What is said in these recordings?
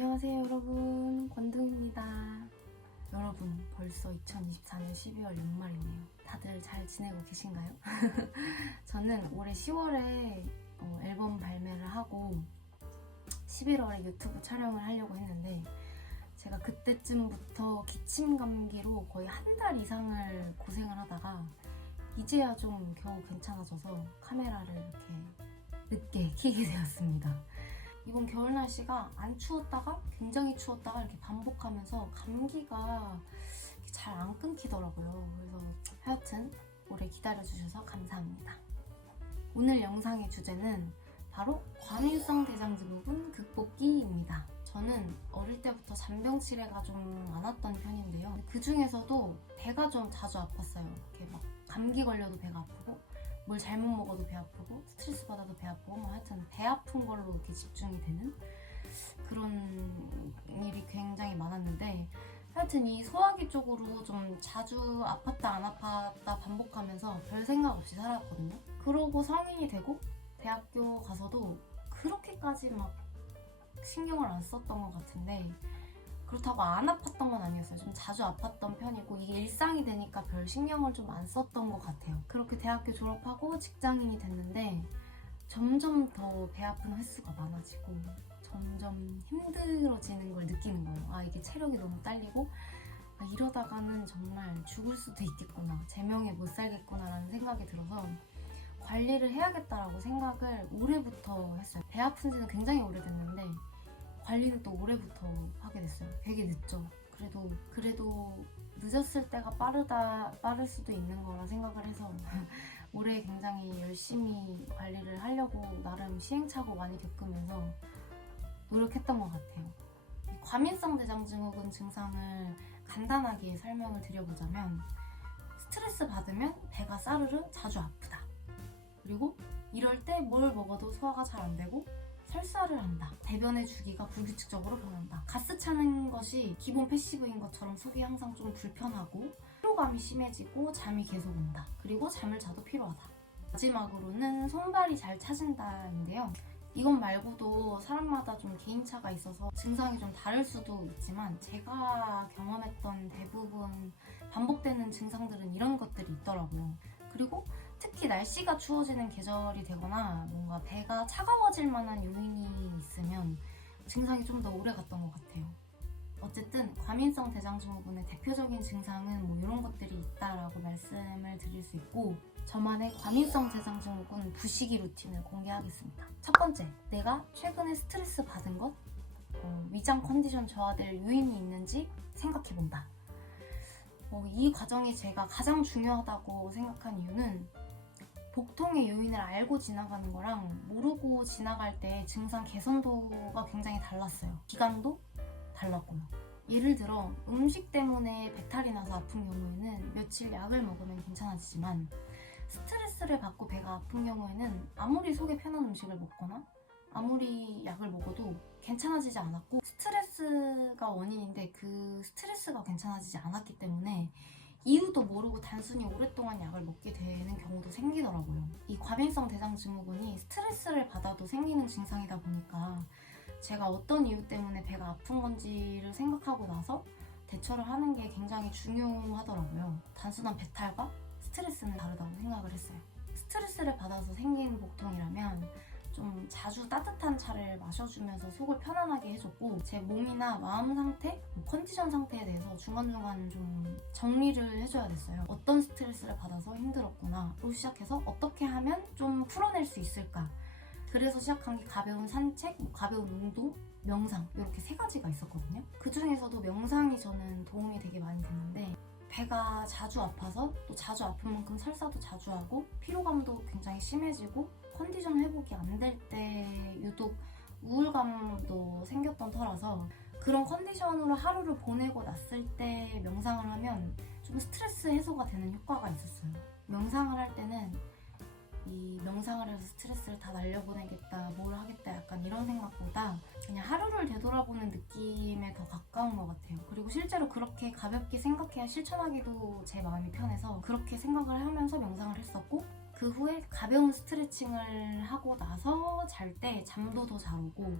안녕하세요 여러분, 권둥입니다. 여러분, 벌써 2024년 12월 연말이네요. 다들 잘 지내고 계신가요? 저는 올해 10월에 앨범 발매를 하고 11월에 유튜브 촬영을 하려고 했는데 제가 그때쯤부터 기침 감기로 거의 한 달 이상을 고생을 하다가 이제야 좀 겨우 괜찮아져서 카메라를 이렇게 늦게 켜게 되었습니다. 이번 겨울 날씨가 안 추웠다가 굉장히 추웠다가 이렇게 반복하면서 감기가 잘 안 끊기더라고요. 그래서 하여튼 오래 기다려주셔서 감사합니다. 오늘 영상의 주제는 바로 과민성 대장증후군 극복기입니다. 저는 어릴 때부터 잔병치레가 좀 많았던 편인데요. 그 중에서도 배가 좀 자주 아팠어요. 이렇게 막 감기 걸려도 배가 아프고 뭘 잘못 먹어도 배 아프고 스트레스 받아도 배 아프고 뭐 하여튼 배 아픈 걸로 이렇게 집중이 되는 그런 일이 굉장히 많았는데 하여튼 이 소화기 쪽으로 좀 자주 아팠다 안 아팠다 반복하면서 별 생각 없이 살았거든요. 그러고 성인이 되고 대학교 가서도 그렇게까지 막 신경을 안 썼던 것 같은데 그렇다고 안 아팠던 건 아니었어요. 좀 자주 아팠던 편이고 이게 일상이 되니까 별 신경을 좀 안 썼던 것 같아요. 그렇게 대학교 졸업하고 직장인이 됐는데 점점 더 배 아픈 횟수가 많아지고 점점 힘들어지는 걸 느끼는 거예요. 아, 이게 체력이 너무 딸리고 이러다가는 정말 죽을 수도 있겠구나, 제명에 못 살겠구나 라는 생각이 들어서 관리를 해야겠다라고 생각을 올해부터 했어요. 배 아픈 지는 굉장히 오래됐는데 관리는 또 올해부터 하게 됐어요. 되게 늦죠. 그래도 늦었을 때가 빠를 수도 있는 거라 생각을 해서 올해 굉장히 열심히 관리를 하려고 나름 시행착오 많이 겪으면서 노력했던 것 같아요. 과민성 대장증후군 증상을 간단하게 설명을 드려보자면 스트레스 받으면 배가 싸르르 자주 아프다. 그리고 이럴 때 뭘 먹어도 소화가 잘 안 되고 설사를 한다. 대변의 주기가 불규칙적으로 변한다. 가스 차는 것이 기본 패시브인 것처럼 속이 항상 좀 불편하고 피로감이 심해지고 잠이 계속 온다. 그리고 잠을 자도 피로하다. 마지막으로는 손발이 잘 차진다인데요. 이것 말고도 사람마다 좀 개인차가 있어서 증상이 좀 다를 수도 있지만 제가 경험했던 대부분 반복되는 증상들은 이런 것들이 있더라고요. 그리고 특히 날씨가 추워지는 계절이 되거나 뭔가 배가 차가워질 만한 요인이 있으면 증상이 좀 더 오래 갔던 것 같아요. 어쨌든 과민성 대장증후군의 대표적인 증상은 뭐 이런 것들이 있다라고 말씀을 드릴 수 있고 저만의 과민성 대장증후군 부식이 루틴을 공개하겠습니다. 첫 번째, 내가 최근에 스트레스 받은 것, 위장 컨디션 저하될 요인이 있는지 생각해본다. 이 과정이 제가 가장 중요하다고 생각한 이유는 복통의 요인을 알고 지나가는 거랑 모르고 지나갈 때 증상 개선도가 굉장히 달랐어요. 기간도 달랐고요. 예를 들어 음식 때문에 배탈이 나서 아픈 경우에는 며칠 약을 먹으면 괜찮아지지만 스트레스를 받고 배가 아픈 경우에는 아무리 속이 편한 음식을 먹거나 아무리 약을 먹어도 괜찮아지지 않았고 스트레스가 원인인데 그 스트레스가 괜찮아지지 않았기 때문에 이유도 모르고 단순히 오랫동안 약을 먹게 되는 경우도 생기더라고요. 이 과민성 대장증후군이 스트레스를 받아도 생기는 증상이다 보니까 제가 어떤 이유 때문에 배가 아픈 건지를 생각하고 나서 대처를 하는 게 굉장히 중요하더라고요. 단순한 배탈과 스트레스는 다르다고 생각을 했어요. 스트레스를 받아서 생긴 복통이라면 좀 자주 따뜻한 차를 마셔주면서 속을 편안하게 해줬고 제 몸이나 마음 상태, 컨디션 상태에 대해서 중간중간 좀 정리를 해줘야 됐어요. 어떤 스트레스를 받아서 힘들었구나로 시작해서 어떻게 하면 좀 풀어낼 수 있을까. 그래서 시작한 게 가벼운 산책, 가벼운 운동, 명상 이렇게 세 가지가 있었거든요. 그 중에서도 명상이 저는 도움이 되게 많이 됐는데 배가 자주 아파서 또 자주 아픈 만큼 설사도 자주 하고 피로감도 굉장히 심해지고 컨디션 회복이 안 될 때 유독 우울감도 생겼던 터라서 그런 컨디션으로 하루를 보내고 났을 때 명상을 하면 좀 스트레스 해소가 되는 효과가 있었어요. 명상을 할 때는 이 명상을 해서 스트레스를 다 날려보내겠다, 뭘 하겠다 약간 이런 생각보다 그냥 하루를 되돌아보는 느낌에 더 가까운 것 같아요. 그리고 실제로 그렇게 가볍게 생각해야 실천하기도 제 마음이 편해서 그렇게 생각을 하면서 명상을 했었고 그 후에 가벼운 스트레칭을 하고 나서 잘 때 잠도 더 잘 오고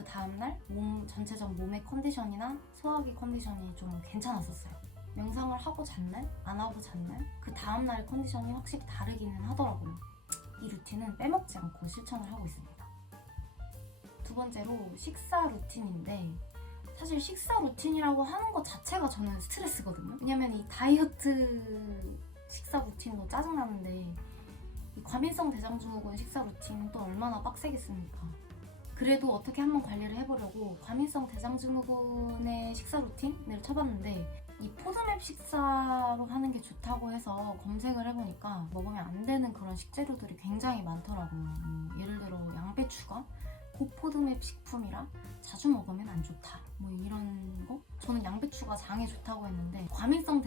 그 다음날 전체적 몸의 컨디션이나 소화기 컨디션이 좀 괜찮았었어요. 명상을 하고 잔날, 안 하고 잔날, 그 다음날 컨디션이 확실히 다르기는 하더라고요. 이 루틴은 빼먹지 않고 실천을 하고 있습니다. 두 번째로 식사 루틴인데, 사실 식사 루틴이라고 하는 것 자체가 저는 스트레스거든요. 왜냐면 이 다이어트 식사 루틴도 짜증나는데 이 과민성 대장증후군 식사 루틴은 또 얼마나 빡세겠습니까? 그래도 어떻게 한번 관리를 해보려고 과민성 대장증후군의 식사 루틴을 쳐봤는데, 이 포드맵 식사로 하는 게 좋다고 해서 검색을 해보니까 먹으면 안 되는 그런 식재료들이 굉장히 많더라고요. 예를 들어 양배추가 고포드맵 식품이라 자주 먹으면 안 좋다, 뭐 이런 거. 저는 양배추가 장에 좋다고 했는데 과민성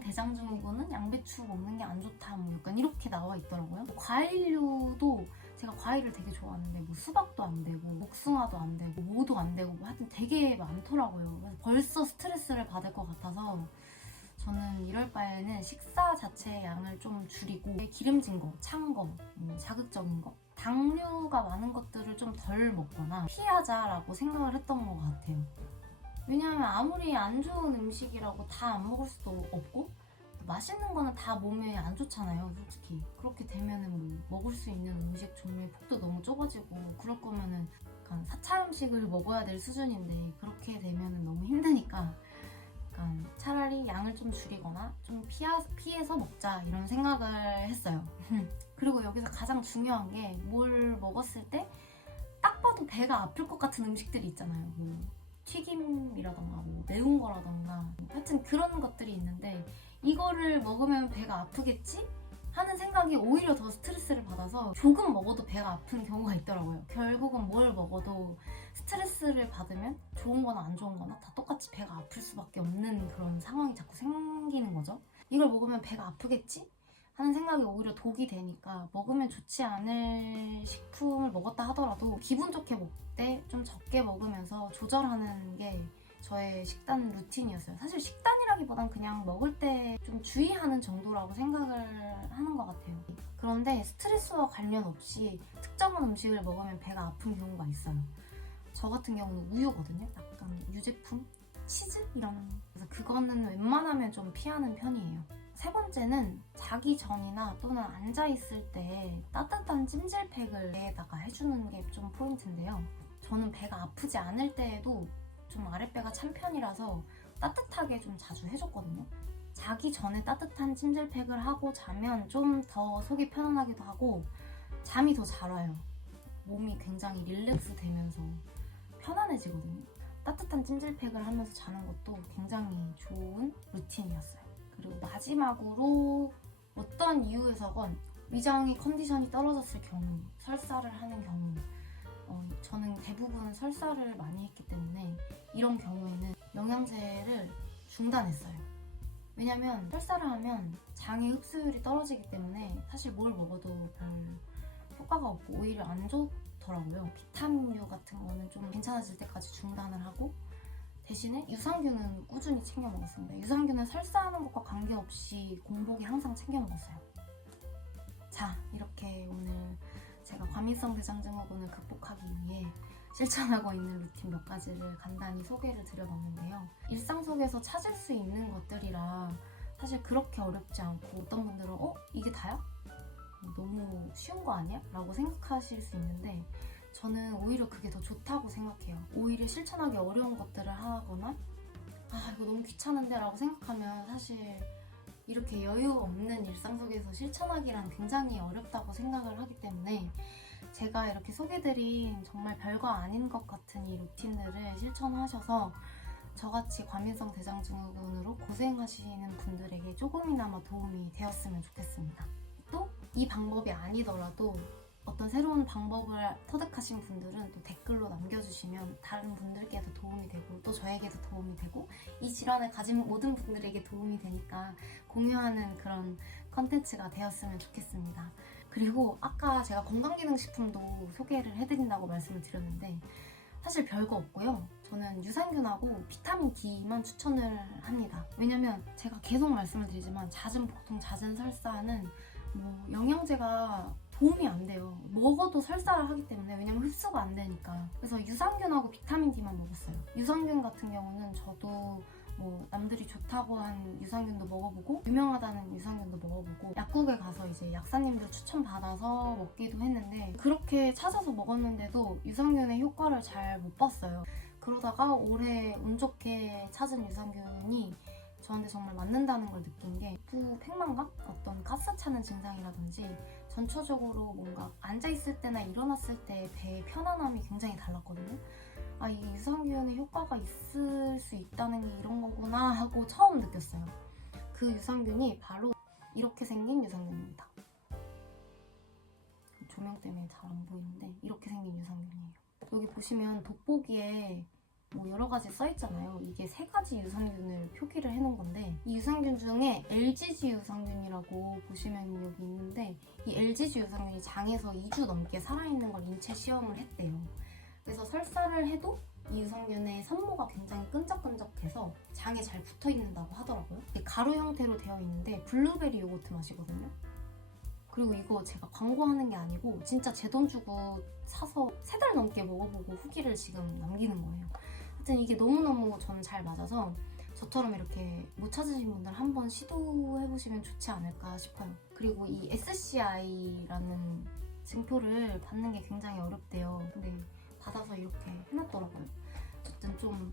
대장증후군은 양배추 먹는 게 안 좋다, 뭐 약간 이렇게 나와 있더라고요. 과일류도 제가 과일을 되게 좋아하는데 뭐 수박도 안 되고 복숭아도 안 되고 모도 안 되고 뭐 하여튼 되게 많더라고요. 그래서 벌써 스트레스를 받을 것 같아서 저는 이럴 바에는 식사 자체의 양을 좀 줄이고 기름진 거, 찬 거, 자극적인 거, 당류가 많은 것들을 좀 덜 먹거나 피하자라고 생각을 했던 것 같아요. 왜냐하면 아무리 안 좋은 음식이라고 다 안 먹을 수도 없고 맛있는 거는 다 몸에 안 좋잖아요, 솔직히. 그렇게 되면은 뭐 먹을 수 있는 음식 종류의 폭도 너무 좁아지고, 그럴 거면은 약간 사찰 음식을 먹어야 될 수준인데 그렇게 되면은 너무 힘드니까 약간 차라리 양을 좀 줄이거나 좀 피해서 먹자, 이런 생각을 했어요. 그리고 여기서 가장 중요한 게, 뭘 먹었을 때 딱 봐도 배가 아플 것 같은 음식들이 있잖아요. 뭐 튀김이라던가 뭐 매운 거라던가 하여튼 그런 것들이 있는데, 이거를 먹으면 배가 아프겠지? 하는 생각이 오히려 더 스트레스를 받아서 조금 먹어도 배가 아픈 경우가 있더라고요. 결국은 뭘 먹어도 스트레스를 받으면 좋은 거나 안 좋은 거나 다 똑같이 배가 아플 수밖에 없는 그런 상황이 자꾸 생기는 거죠. 이걸 먹으면 배가 아프겠지? 하는 생각이 오히려 독이 되니까 먹으면 좋지 않을 식품을 먹었다 하더라도 기분 좋게 먹되 좀 적게 먹으면서 조절하는 게 저의 식단 루틴이었어요. 사실 식단이라기보단 그냥 먹을 때 좀 주의하는 정도라고 생각을 하는 것 같아요. 그런데 스트레스와 관련 없이 특정한 음식을 먹으면 배가 아픈 경우가 있어요. 저 같은 경우는 우유거든요. 약간 유제품? 치즈? 이런. 그래서 그거는 웬만하면 좀 피하는 편이에요. 세 번째는 자기 전이나 또는 앉아있을 때 따뜻한 찜질팩을 배에다가 해주는 게 좀 포인트인데요. 저는 배가 아프지 않을 때에도 좀 아랫배가 찬 편이라서 따뜻하게 좀 자주 해줬거든요. 자기 전에 따뜻한 찜질팩을 하고 자면 좀 더 속이 편안하기도 하고 잠이 더 잘 와요. 몸이 굉장히 릴렉스 되면서 편안해지거든요. 따뜻한 찜질팩을 하면서 자는 것도 굉장히 좋은 루틴이었어요. 그리고 마지막으로 어떤 이유에서건 위장의 컨디션이 떨어졌을 경우, 설사를 하는 경우, 저는 대부분 설사를 많이 했기 때문에 이런 경우에는 영양제를 중단했어요. 왜냐면 설사를 하면 장의 흡수율이 떨어지기 때문에 사실 뭘 먹어도 별 효과가 없고 오히려 안 좋더라고요. 비타민류 같은 거는 좀 괜찮아질 때까지 중단을 하고, 대신에 유산균은 꾸준히 챙겨 먹었습니다. 유산균은 설사하는 것과 관계없이 공복에 항상 챙겨 먹었어요. 자, 이렇게 오늘 제가 과민성 대장증후군을 극복하기 위해 실천하고 있는 루틴 몇 가지를 간단히 소개를 드려봤는데요. 일상 속에서 찾을 수 있는 것들이라 사실 그렇게 어렵지 않고, 어떤 분들은 이게 다야? 너무 쉬운 거 아니야? 라고 생각하실 수 있는데, 저는 오히려 그게 더 좋다고 생각해요. 오히려 실천하기 어려운 것들을 하거나 이거 너무 귀찮은데 라고 생각하면 사실 이렇게 여유 없는 일상 속에서 실천하기란 굉장히 어렵다고 생각을 하기 때문에, 제가 이렇게 소개드린 정말 별거 아닌 것 같은 이 루틴들을 실천하셔서 저같이 과민성 대장증후군으로 고생하시는 분들에게 조금이나마 도움이 되었으면 좋겠습니다. 또 이 방법이 아니더라도 어떤 새로운 방법을 터득하신 분들은 또 댓글로 남겨주시면 다른 분들께도 도움이 되고 또 저에게도 도움이 되고 이 질환을 가진 모든 분들에게 도움이 되니까 공유하는 그런 컨텐츠가 되었으면 좋겠습니다. 그리고 아까 제가 건강기능식품도 소개를 해드린다고 말씀을 드렸는데 사실 별거 없고요. 저는 유산균하고 비타민 D만 추천을 합니다. 왜냐면 제가 계속 말씀을 드리지만 보통 잦은 설사는 영양제가 도움이 안 돼요. 먹어도 설사를 하기 때문에. 왜냐면 흡수가 안 되니까. 그래서 유산균하고 비타민 D만 먹었어요. 유산균 같은 경우는 저도 뭐 남들이 좋다고 한 유산균도 먹어보고 유명하다는 유산균도 먹어보고 약국에 가서 이제 약사님들 추천받아서 먹기도 했는데 그렇게 찾아서 먹었는데도 유산균의 효과를 잘 못 봤어요. 그러다가 올해 운 좋게 찾은 유산균이 저한테 정말 맞는다는 걸 느낀 게 폐만감? 어떤 가스 차는 증상이라든지 전체적으로 뭔가 앉아있을 때나 일어났을 때 배의 편안함이 굉장히 달랐거든요. 아, 이게 유산균의 효과가 있을 수 있다는 게 이런 거구나 하고 처음 느꼈어요. 그 유산균이 바로 이렇게 생긴 유산균입니다. 조명 때문에 잘 안 보이는데 이렇게 생긴 유산균이에요. 여기 보시면 돋보기에 뭐 여러 가지 써있잖아요. 이게 3가지 유산균을 표기를 해놓은 건데 이 유산균 중에 LGG 유산균이라고 보시면 여기 있는데 이 LGG 유산균이 장에서 2주 넘게 살아있는 걸 인체 시험을 했대요. 그래서 설사를 해도 이 유산균의 산모가 굉장히 끈적끈적해서 장에 잘 붙어있는다고 하더라고요. 가루 형태로 되어 있는데 블루베리 요거트 맛이거든요. 그리고 이거 제가 광고하는 게 아니고 진짜 제 돈 주고 사서 3달 넘게 먹어보고 후기를 지금 남기는 거예요. 하여튼 이게 너무너무 저는 잘 맞아서 저처럼 이렇게 못 찾으신 분들 한번 시도해보시면 좋지 않을까 싶어요. 그리고 이 SCI라는 증표를 받는 게 굉장히 어렵대요. 근데 받아서 이렇게 해놨더라고요. 어쨌든 좀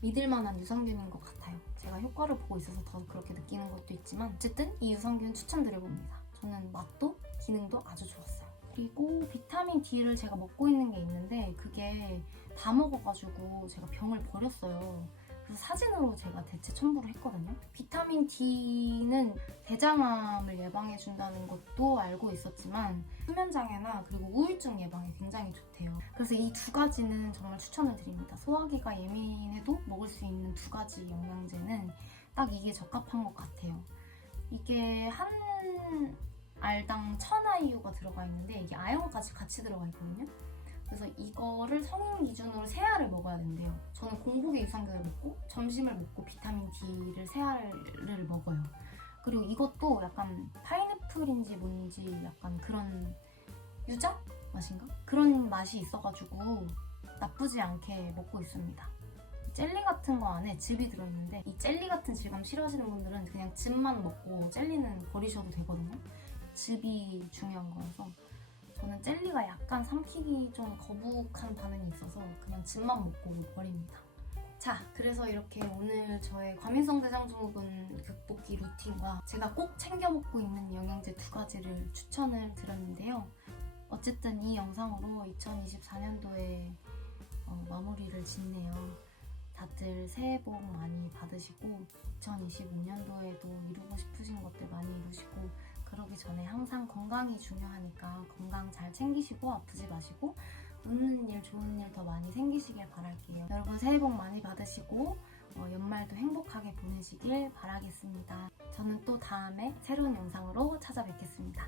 믿을만한 유산균인 것 같아요. 제가 효과를 보고 있어서 더 그렇게 느끼는 것도 있지만 어쨌든 이 유산균 추천드려봅니다. 저는 맛도 기능도 아주 좋았어요. 그리고 비타민 D를 제가 먹고 있는 게 있는데 그게 다 먹어가지고 제가 병을 버렸어요. 그래서 사진으로 제가 대체 첨부를 했거든요. 비타민 D는 대장암을 예방해준다는 것도 알고 있었지만 수면장애나 그리고 우울증 예방에 굉장히 좋대요. 그래서 이 2가지는 정말 추천을 드립니다. 소화기가 예민해도 먹을 수 있는 2가지 영양제는 딱 이게 적합한 것 같아요. 이게 한 알당 1000IU가 들어가 있는데 이게 아연까지 같이 들어가 있거든요. 그래서 이거를 성인 기준으로 3알을 먹어야 된대요. 저는 공복에 유산균을 먹고 점심을 먹고 비타민 D를 3알을 먹어요. 그리고 이것도 약간 파인애플인지 뭔지 약간 그런 유자 맛인가? 그런 맛이 있어가지고 나쁘지 않게 먹고 있습니다. 젤리 같은 거 안에 즙이 들어있는데 이 젤리 같은 질감 싫어하시는 분들은 그냥 즙만 먹고 젤리는 버리셔도 되거든요. 즙이 중요한 거라서 저는 젤리가 약간 삼키기 좀 거북한 반응이 있어서 그냥 즙만 먹고 버립니다. 자, 그래서 이렇게 오늘 저의 과민성 대장증후군 극복기 루틴과 제가 꼭 챙겨 먹고 있는 영양제 2가지를 추천을 드렸는데요. 어쨌든 이 영상으로 2024년도에 마무리를 짓네요. 다들 새해 복 많이 받으시고 2025년도에도 이루고 싶으신 것들 많이 이루시고 그러기 전에 항상 건강이 중요하니까 건강 잘 챙기시고 아프지 마시고 웃는 일, 좋은 일 더 많이 생기시길 바랄게요. 여러분 새해 복 많이 받으시고 연말도 행복하게 보내시길 바라겠습니다. 저는 또 다음에 새로운 영상으로 찾아뵙겠습니다.